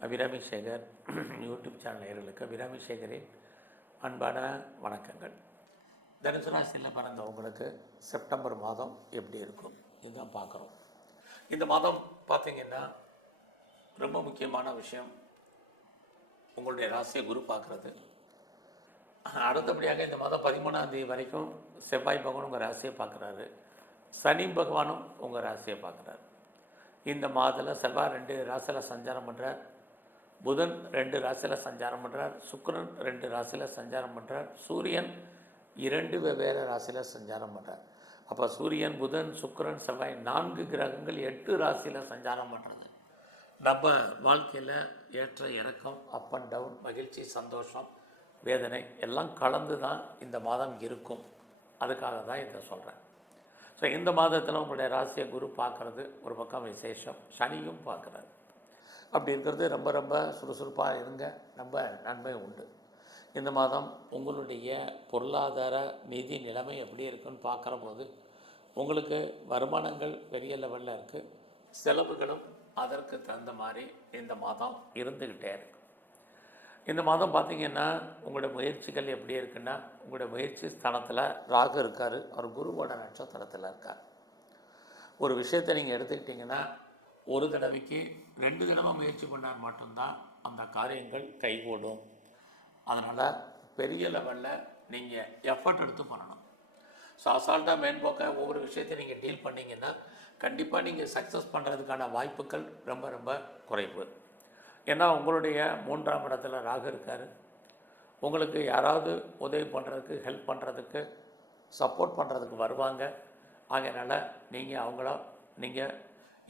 Abirami Sekar YouTube channel நேயர்களுக்கு அபிராமி சேகரின் அன்பான வணக்கங்கள். தனுசு ராசியில் பிறந்தவங்களுக்கு செப்டம்பர் மாதம் எப்படி இருக்கும்? இதுதான் பார்க்குறோம். இந்த மாதம் பார்த்தீங்கன்னா ரொம்ப முக்கியமான விஷயம் உங்களுடைய ராசியை குரு பார்க்குறது. அடுத்தபடியாக இந்த மாதம் பதிமூணாம் தேதி வரைக்கும் செவ்வாய் பகவான் உங்கள் ராசியை பார்க்குறாரு. சனி பகவானும் உங்கள் ராசியை பார்க்குறாரு. இந்த மாதத்தில் செவ்வாய் ரெண்டு ராசியில் சஞ்சாரம் பண்ணுறார் புதன் ரெண்டு ராசியில் சஞ்சாரம் பண்ணுறார் சுக்கரன் ரெண்டு ராசியில் சஞ்சாரம் பண்ணுறார் சூரியன் இரண்டு வெவ்வேறு ராசியில் சஞ்சாரம் பண்ணுறார் அப்போ சூரியன் புதன் சுக்கிரன் செவ்வாய் நான்கு கிரகங்கள் எட்டு ராசியில் சஞ்சாரம் பண்ணுறது நம்ம வாழ்க்கையில் ஏற்ற இறக்கம் அப் அண்ட் டவுன் மகிழ்ச்சி சந்தோஷம் வேதனை எல்லாம் கலந்து தான் இந்த மாதம் இருக்கும். அதுக்காக தான் இதை சொல்கிறேன் ஸோ இந்த மாதத்தில் உங்களுடைய ராசியை குரு பார்க்குறது ஒரு பக்கம் விசேஷம். சனியும் பார்க்குறாரு. அப்படி இருக்கிறது ரொம்ப ரொம்ப சுறுசுறுப்பாக இருங்க. ரொம்ப நன்மை உண்டு. இந்த மாதம் உங்களுடைய பொருளாதார நிதி நிலைமை எப்படி இருக்குன்னு பார்க்குற போது உங்களுக்கு வருமானங்கள் பெரிய லெவலில் இருக்குது செலவுகளும் அதற்கு தகுந்த மாதிரி இந்த மாதம் இருந்துக்கிட்டே இருக்கு. இந்த மாதம் பார்த்திங்கன்னா உங்களுடைய முயற்சிகள் எப்படி இருக்குன்னா உங்களுடைய முயற்சி ஸ்தானத்தில் ராகு இருக்கார். அவர் குருவோட நட்சத்திரத்தில் இருக்கார். ஒரு விஷயத்தை நீங்கள் எடுத்துக்கிட்டிங்கன்னா ஒரு தடவைக்கு ரெண்டு தடவை முயற்சி பண்ணால் மட்டும்தான் அந்த காரியங்கள் கைகூடும். அதனால் பெரிய லெவலில் நீங்கள் எஃபர்ட் எடுத்து பண்ணணும். ஸோ அசால்ட்டாக மேம்போக்க ஒவ்வொரு விஷயத்தையும் நீங்கள் டீல் பண்ணீங்கன்னா கண்டிப்பாக நீங்கள் சக்ஸஸ் பண்ணுறதுக்கான வாய்ப்புகள் ரொம்ப ரொம்ப குறைவு. ஏன்னா உங்களுடைய மூன்றாம் இடத்துல ராகு இருக்கார். உங்களுக்கு யாராவது உதவி பண்ணுறதுக்கு ஹெல்ப் பண்ணுறதுக்கு சப்போர்ட் பண்ணுறதுக்கு வருவாங்க. ஆகையினால நீங்கள் அவங்கள நீங்கள்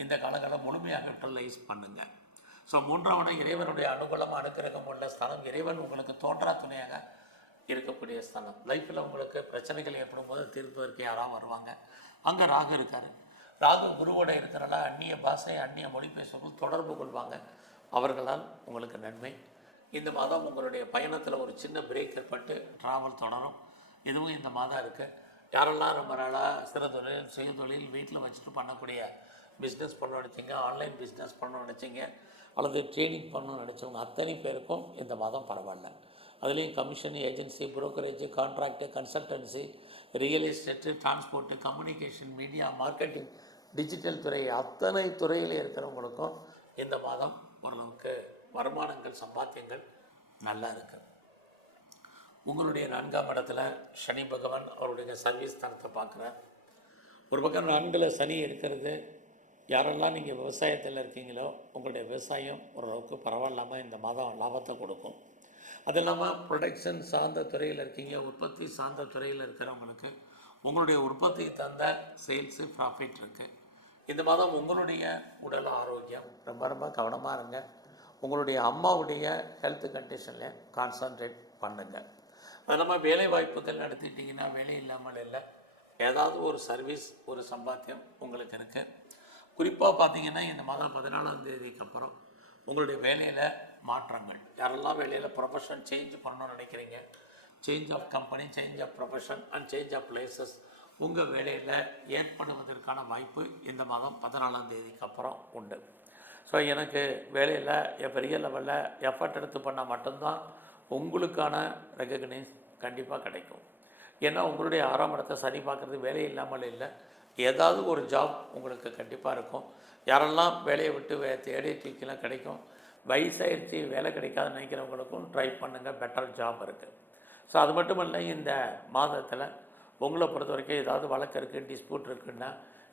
இந்த காலங்களில் முழுமையாக யூட்டிலைஸ் பண்ணுங்கள் ஸோ மூன்றாவது இறைவனுடைய அனுகூலம் அனுக்கிரகம் உள்ள ஸ்தலம். இறைவன் உங்களுக்கு தோன்றா துணையாக இருக்கக்கூடிய ஸ்தலம். லைஃப்பில் உங்களுக்கு பிரச்சனைகள் ஏற்படும் போது தீர்ப்பதற்கு யாராவது வருவாங்க. அங்கே ராகு இருக்கார். ராகு குருவோட இருக்கிறனால அந்நிய பாஷை அந்நிய மொழி பேசுவர்கள் தொடர்பு கொள்வாங்க. அவர்களால் உங்களுக்கு நன்மை. இந்த மாதம் உங்களுடைய பயணத்தில் ஒரு சின்ன பிரேக் ஏற்பட்டு ட்ராவல் தொடரும். இதுவும் இந்த மாதம் இருக்குது யாரெல்லாம் ரொம்ப நாளாக சிறு தொழில் சுய தொழில் வீட்டில் வச்சுட்டு பண்ணக்கூடிய பிஸ்னஸ் பண்ண நினச்சிங்க ஆன்லைன் பிஸ்னஸ் பண்ண நினச்சிங்க அல்லது ட்ரைனிங் பண்ணணும்னு நினச்சவங்க அத்தனை பேருக்கும் இந்த மாதம் பரவாயில்ல. அதுலேயும் commission agency brokerage contract consultancy real estate transport communication media marketing digital துறை அத்தனை துறையில் இருக்கிறவங்களுக்கும் இந்த மாதம் ஓரளவுக்கு வருமானங்கள் சம்பாத்தியங்கள் நல்லா இருக்குது உங்களுடைய நான்காம் இடத்துல சனி பகவான் அவருடைய சர்வீஸ் தனத்தை பார்க்குறார். ஒரு பக்கம் நான்கில் சனி இருக்கிறது யாரெல்லாம் நீங்கள் விவசாயத்தில் இருக்கீங்களோ உங்களுடைய விவசாயம் ஓரளவுக்கு பரவாயில்லாமல் இந்த மாதம் லாபத்தை கொடுக்கும். அது இல்லாமல் ப்ரொடக்ஷன் சார்ந்த துறையில் இருக்கீங்க உற்பத்தி சார்ந்த துறையில் இருக்கிறவங்களுக்கு உங்களுடைய உற்பத்திக்கு தந்த சேல்ஸு ப்ராஃபிட் இருக்குது இந்த மாதம் உங்களுடைய உடல் ஆரோக்கியம் ரொம்ப ரொம்ப கவனமாக இருங்க. உங்களுடைய அம்மாவுடைய ஹெல்த் கண்டிஷனில் கான்சன்ட்ரேட் பண்ணுங்கள் அது நம்ம வேலை வாய்ப்புகள் நடத்திட்டிங்கன்னா வேலை இல்லாமல் இல்லை. ஏதாவது ஒரு சர்வீஸ் ஒரு சம்பாத்தியம் உங்களுக்கு இருக்குது குறிப்பாக பார்த்தீங்கன்னா இந்த மாதம் பதினாலாம் தேதிக்கு அப்புறம் உங்களுடைய வேலையில் மாற்றங்கள். யாரெல்லாம் வேலையில் ப்ரொஃபஷன் சேஞ்ச் பண்ணணும்னு நினைக்கிறீங்க change of company change of profession and change of places உங்கள் வேலையில் ஏற்படுவதற்கான வாய்ப்பு இந்த மாதம் பதினாலாம் தேதிக்கு அப்புறம் உண்டு. ஸோ எனக்கு வேலையில் பெரிய லெவலில் எஃபர்ட் எடுத்து பண்ணால் மட்டும்தான் உங்களுக்கான ரெக்கக்னைஸ் கண்டிப்பாக கிடைக்கும். ஏன்னா உங்களுடைய ஆறாம் இடத்தை சரி பார்க்குறது வேலை இல்லாமல் இல்லை. ஏதாவது ஒரு ஜாப் உங்களுக்கு கண்டிப்பாக இருக்கும். யாரெல்லாம் வேலையை விட்டு வே தேடிட்டுக்கெல்லாம் கிடைக்கும் வயசாயிருச்சு வேலை கிடைக்காதுன்னு நினைக்கிறவங்களுக்கும் ட்ரை பண்ணுங்கள் பெட்டர் ஜாப் இருக்குது ஸோ அது மட்டும் இல்லை இந்த மாதத்தில் உங்களை பொறுத்த வரைக்கும் ஏதாவது வழக்கு இருக்குது டிஸ்பியூட் இருக்குன்னா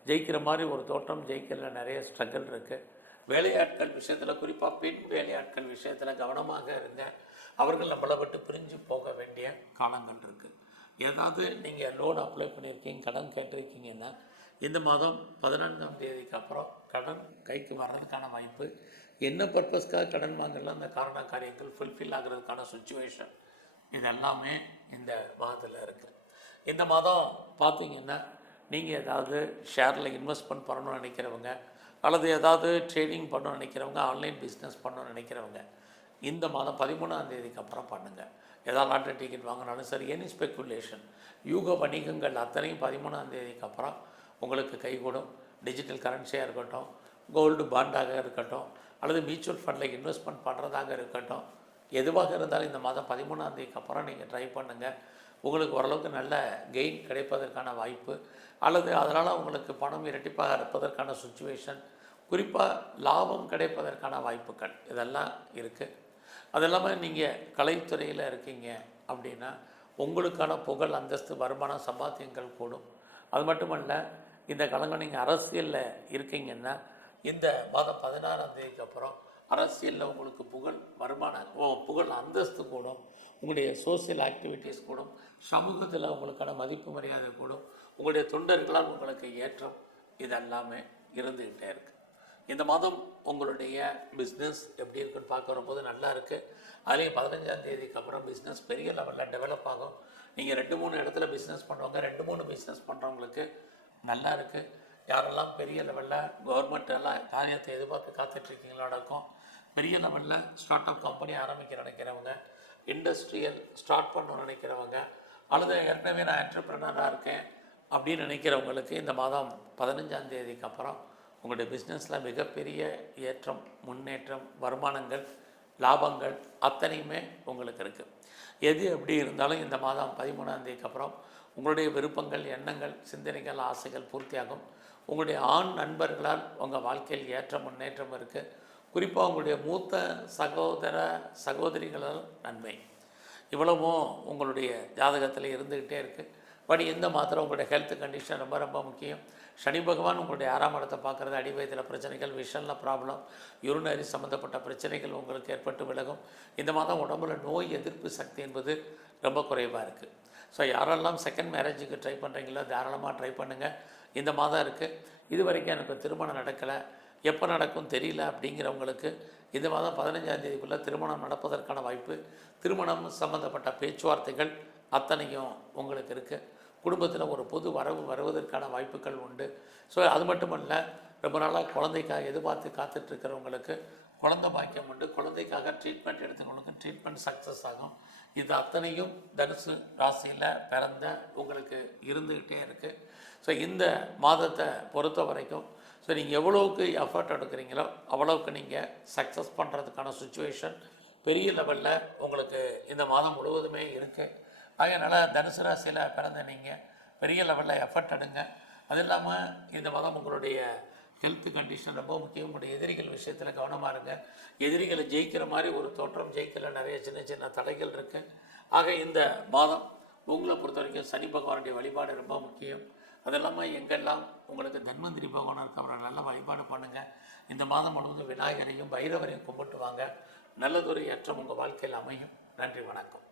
ஜெயிக்கிற மாதிரி ஒரு தோட்டம் ஜெயிக்கிறதுல நிறைய ஸ்ட்ரகிள் இருக்குது வேலையாட்கள் விஷயத்தில் குறிப்பாக பெண் வேலையாட்கள் விஷயத்தில் கவனமாக இருங்க. அவர்கள் நம்மளை விட்டு பிரிஞ்சு போக வேண்டிய காலங்கள் இருக்குது ஏதாவது நீங்கள் லோன் அப்ளை பண்ணியிருக்கீங்க கடன் கேட்டிருக்கீங்கன்னா இந்த மாதம் பதினான்காம் தேதிக்கு அப்புறம் கடன் கைக்கு வர்றதுக்கான வாய்ப்பு. என்ன பர்பஸ்க்காக கடன் வாங்கலாம்? அந்த காரண காரியங்கள் ஃபுல்ஃபில் ஆகிறதுக்கான சுச்சுவேஷன் இது எல்லாமே இந்த மாதத்தில் இருக்குது இந்த மாதம் பார்த்தீங்கன்னா நீங்கள் ஏதாவது ஷேரில் இன்வெஸ்ட்மெண்ட் பண்ணணும்னு நினைக்கிறவங்க அல்லது ஏதாவது ட்ரேடிங் பண்ணணும்னு நினைக்கிறவங்க ஆன்லைன் பிஸ்னஸ் பண்ணணும்னு நினைக்கிறவங்க இந்த மாதம் பதிமூணாம் தேதிக்கு அப்புறம் பண்ணுங்கள் ஏதாவது லாட்டரி டிக்கெட் வாங்கினாலும் சரி எனி ஸ்பெக்குலேஷன் யூக வணிகங்கள் அத்தனையும் பதிமூணாம் தேதிக்கு அப்புறம் உங்களுக்கு கைகூடும். டிஜிட்டல் கரன்சியாக இருக்கட்டும் கோல்டு பாண்டாக இருக்கட்டும் அல்லது மியூச்சுவல் ஃபண்டில் இன்வெஸ்ட்மெண்ட் பண்ணுறதாக இருக்கட்டும் எதுவாக இருந்தாலும் இந்த மாதம் பதிமூணாம் தேதிக்கு அப்புறம் நீங்கள் ட்ரை பண்ணுங்கள் உங்களுக்கு ஓரளவுக்கு நல்ல கெயின் கிடைப்பதற்கான வாய்ப்பு அல்லது அதனால் உங்களுக்கு பணம் இரட்டிப்பாக இருப்பதற்கான சுச்சுவேஷன் குறிப்பாக லாபம் கிடைப்பதற்கான வாய்ப்புகள் இதெல்லாம் இருக்குது அது இல்லாமல் நீங்கள் கலைத்துறையில் இருக்கீங்க அப்படின்னா உங்களுக்கான புகழ் அந்தஸ்து வருமானம் சம்பாத்தியங்கள் கூடும். அது மட்டுமல்ல இந்த காலங்கள் நீங்கள் அரசியலில் இருக்கீங்கன்னா இந்த மாதம் பதினாறாம் தேதிக்கு அப்புறம் அரசியலில் உங்களுக்கு புகழ் வருமானம் ஓ, புகழ் அந்தஸ்து கூடும். உங்களுடைய சோசியல் ஆக்டிவிட்டீஸ் கூடும். சமூகத்தில் உங்களுக்கான மதிப்பு மரியாதை கூடும். உங்களுடைய தொண்டர்களால் உங்களுக்கு ஏற்றம் இதெல்லாமே இருந்துக்கிட்டே இருக்குது இந்த மாதம் உங்களுடைய பிஸ்னஸ் எப்படி இருக்குன்னு பார்க்குற போது நல்லா இருக்குது அதுலேயும் பதினஞ்சாம் தேதிக்கு அப்புறம் பிஸ்னஸ் பெரிய லெவலில் டெவலப் ஆகும். நீங்கள் ரெண்டு மூணு இடத்துல பிஸ்னஸ் பண்ணுறவங்க ரெண்டு மூணு பிஸ்னஸ் பண்ணுறவங்களுக்கு நல்லா இருக்குது யாரெல்லாம் பெரிய லெவலில் கவர்மெண்ட்டெல்லாம் காரியத்தை எதிர்பார்த்து காத்துட்ருக்கீங்களோ நடக்கும் பெரிய லெவலில் ஸ்டார்ட் அப் கம்பெனி ஆரம்பிக்க நினைக்கிறவங்க இண்டஸ்ட்ரியல் ஸ்டார்ட் பண்ணணும்னு நினைக்கிறவங்க அல்லது ஏற்கனவே நான் என்டர்பிரனராக இருக்கேன் அப்படின்னு நினைக்கிறவங்களுக்கு இந்த மாதம் பதினஞ்சாம் தேதிக்கு அப்புறம் உங்களுடைய பிஸ்னஸில் மிகப்பெரிய ஏற்றம் முன்னேற்றம் வருமானங்கள் லாபங்கள் அத்தனையுமே உங்களுக்கு இருக்குது எது எப்படி இருந்தாலும் இந்த மாதம் பதிமூணாம் தேதிக்கு அப்புறம் உங்களுடைய விருப்பங்கள் எண்ணங்கள் சிந்தனைகள் ஆசைகள் பூர்த்தியாகும். உங்களுடைய ஆண் நண்பர்களால் உங்கள் வாழ்க்கையில் ஏற்ற முன்னேற்றம் இருக்குது குறிப்பாக உங்களுடைய மூத்த சகோதர சகோதரிகளால் நன்மை. இவ்வளவும் உங்களுடைய ஜாதகத்தில் இருந்துக்கிட்டே இருக்குது பட் இந்த மாத்திரம் உங்களுடைய ஹெல்த் கண்டிஷன் ரொம்ப ரொம்ப முக்கியம். சனி பகவான் உங்களுடைய ஆறாம் இடத்தை பார்க்குறது அடிவயத்தில் பிரச்சனைகள் விஷனில் ப்ராப்ளம் யூரினரி சம்மந்தப்பட்ட பிரச்சனைகள் உங்களுக்கு ஏற்பட்டு விலகும். இந்த மாதம் உடம்புல நோய் எதிர்ப்பு சக்தி என்பது ரொம்ப குறைவாக இருக்குது ஸோ யாரெல்லாம் செகண்ட் மேரேஜுக்கு ட்ரை பண்ணுறீங்களோ தாராளமாக ட்ரை பண்ணுங்கள் இந்த மாதம் இருக்குது இது வரைக்கும் எனக்கு திருமணம் நடக்கலை. எப்போ நடக்கும் தெரியல அப்படிங்கிறவங்களுக்கு இந்த மாதம் பதினஞ்சாம் தேதிக்குள்ளே திருமணம் நடப்பதற்கான வாய்ப்பு திருமணம் சம்மந்தப்பட்ட பேச்சுவார்த்தைகள் அத்தனையும் உங்களுக்கு இருக்குது குடும்பத்தில் ஒரு பொது வரவு வருவதற்கான வாய்ப்புகள் உண்டு. ஸோ அது மட்டுமல்ல ரொம்ப நாளாக குழந்தைக்காக எதிர்பார்த்து காத்துட்ருக்கிறவங்களுக்கு குழந்தை பாக்கியம் உண்டு. குழந்தைக்காக ட்ரீட்மெண்ட் எடுத்தவங்களுக்கு ட்ரீட்மெண்ட் சக்ஸஸ் ஆகும். இது அத்தனையும் தனுசு ராசியில் பிறந்த உங்களுக்கு இருந்துக்கிட்டே இருக்குது ஸோ இந்த மாதத்தை பொறுத்த வரைக்கும் ஸோ நீங்கள் எவ்வளோவுக்கு எஃபர்ட் எடுக்கிறீங்களோ அவ்வளோவுக்கு நீங்கள் சக்ஸஸ் பண்ணுறதுக்கான சுச்சுவேஷன் பெரிய லெவலில் உங்களுக்கு இந்த மாதம் முழுவதுமே இருக்குது அதனால் தனுசு ராசியில் பிறந்த நீங்கள் பெரிய லெவலில் எஃபர்ட் எடுங்க. அது இல்லாமல் இந்த மாதம் உங்களுடைய ஹெல்த் கண்டிஷன் ரொம்ப முக்கியம். உங்களுடைய எதிரிகள் விஷயத்தில் கவனமாக இருங்க. எதிரிகளை ஜெயிக்கிற மாதிரி ஒரு தோற்றம் ஜெயிக்கல. நிறைய சின்ன சின்ன தடைகள் இருக்குது ஆக இந்த மாதம் உங்களை பொறுத்த வரைக்கும் சனி பகவானுடைய வழிபாடு ரொம்ப முக்கியம். அது இல்லாமல் எங்கெல்லாம் உங்களுக்கு தன்வந்திரி பகவான் இருக்கவரை நல்ல வழிபாடு பண்ணுங்கள் இந்த மாதம் முழுவதும் விநாயகரையும் பைரவரையும் கும்பிட்டு வாங்க. நல்லதொரு ஏற்றம் உங்கள் வாழ்க்கையில் அமையும். நன்றி வணக்கம்.